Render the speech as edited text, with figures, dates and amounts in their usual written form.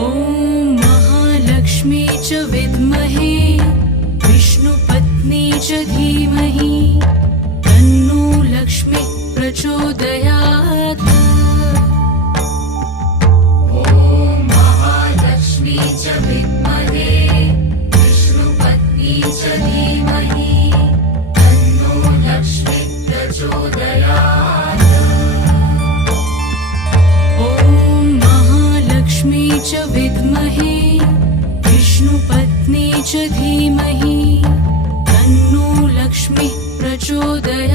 ॐ महालक्ष्मी च विद्महे विष्णुपत्नी च धीमहि तन्नो लक्ष्मी प्रचोदयात्। ॐ महालक्ष्मी च विद्महे विष्णुपत्नी च धीमहि तन्नो लक्ष्मी प्रचोदयात्। ॐ महालक्ष्मी च विद्महे विष्णुपत्नी च धीमहि तन्नो लक्ष्मी प्रचोदयात्।